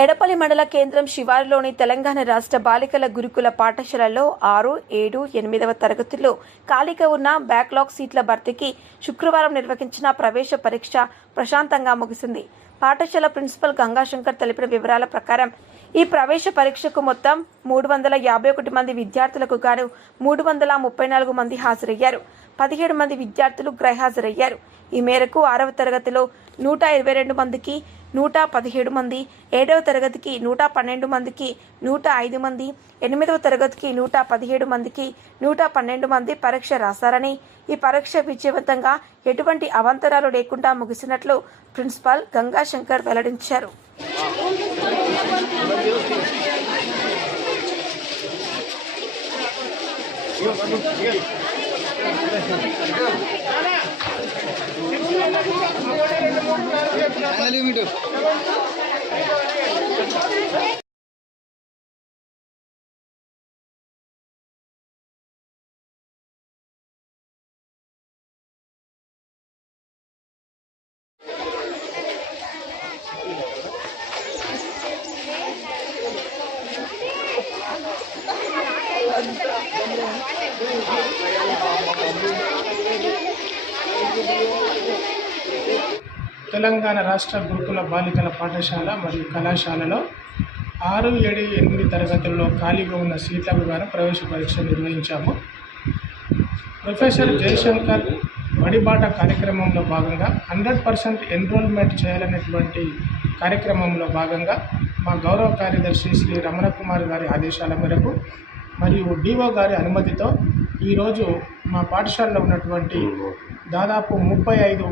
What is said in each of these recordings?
ఎడపల్లి మండల కేంద్రం శివారులోని తెలంగాణ రాష్ట్ర బాలికల గురుకుల పాఠశాలలో ఆరు ఏడు ఎనిమిదవ తరగతుల్లో ఖాళీగా ఉన్న బ్యాక్లాగ్ సీట్ల భర్తీకి శుక్రవారం నిర్వహించిన ప్రవేశ పరీక్ష ప్రశాంతంగా ముగిసింది. పాఠశాల ప్రిన్సిపల్ గంగాశంకర్ తెలిపిన వివరాల ప్రకారం ఈ ప్రవేశ పరీక్షకు మొత్తం మూడు వందల యాభై ఒకటి మంది విద్యార్థులకు గాను మూడు వందల ముప్పై నాలుగు మంది హాజరయ్యారు. పదిహేడు మంది విద్యార్థులు గైహాజరయ్యారు. ఈ మేరకు ఆరవ తరగతిలో నూట ఇరవై రెండు మందికి నూట పదిహేడు మంది ఏడవ తరగతికి నూట పన్నెండు మందికి నూట ఐదు మంది ఎనిమిదవ తరగతికి నూట పదిహేడు మందికి నూట పన్నెండు మంది పరీక్ష రాశారని ఈ పరీక్ష విజయవంతంగా ఎటువంటి అవాంతరాలు లేకుండా ముగిసినట్లు ప్రిన్సిపాల్ గంగాశంకర్ వెల్లడించారు. वाली मीटर Thank you. తెలంగాణ రాష్ట్ర గురుకుల బాలికల పాఠశాల మరియు కళాశాలలో ఆరు ఏడు ఎనిమిది తరగతుల్లో ఖాళీగా ఉన్న సీట్ల గాను ప్రవేశ పరీక్ష నిర్వహించాము ప్రొఫెసర్ జయశంకర్ మడిబాట కార్యక్రమంలో భాగంగా హండ్రెడ్ పర్సెంట్ ఎన్రోల్మెంట్ చేయాలనేటువంటి కార్యక్రమంలో భాగంగా మా గౌరవ కార్యదర్శి శ్రీ రమణ కుమార్ గారి ఆదేశాల మేరకు మరియు డిఓ గారి అనుమతితో ఈరోజు మా పాఠశాలలో ఉన్నటువంటి దాదాపు ముప్పై ఐదు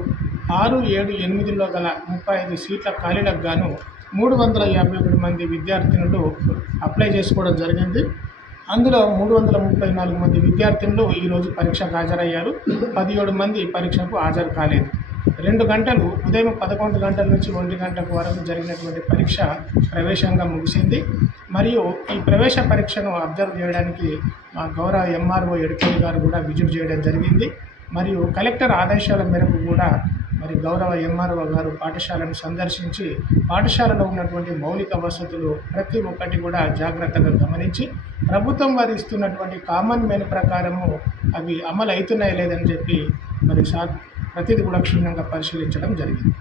ఆరు ఏడు ఎనిమిదిలో గల ముప్పై ఐదు సీట్ల ఖాళీలకు గాను మూడు వందల యాభై ఒకటి మంది విద్యార్థినులు అప్లై చేసుకోవడం జరిగింది. అందులో మూడు వందల ముప్పై నాలుగు మంది విద్యార్థినులు ఈరోజు పరీక్షకు హాజరయ్యారు. పదిహేడు మంది పరీక్షకు హాజరు కాలేదు. రెండు గంటలు ఉదయం పదకొండు గంటల నుంచి ఒంటి గంటకు వరకు జరిగినటువంటి పరీక్ష ప్రవేశంగా ముగిసింది. మరియు ఈ ప్రవేశ పరీక్షను అబ్జర్వ్ చేయడానికి మా గౌరవ ఎంఆర్ఓ ఎడుకోని గారు కూడా విజిట్ చేయడం జరిగింది. మరియు కలెక్టర్ ఆదేశాల మేరకు కూడా మరి గౌరవ ఎంఆర్ఓ గారు పాఠశాలను సందర్శించి పాఠశాలలో ఉన్నటువంటి మౌలిక వసతులు ప్రతి ఒక్కటి కూడా జాగ్రత్తగా గమనించి ప్రభుత్వం వారు ఇస్తున్నటువంటి కామన్ మెను ప్రకారము అవి అమలు అవుతున్నాయి లేదని చెప్పి మరి సా ప్రతిది కూడా క్షుణ్ణంగా పరిశీలించడం జరిగింది.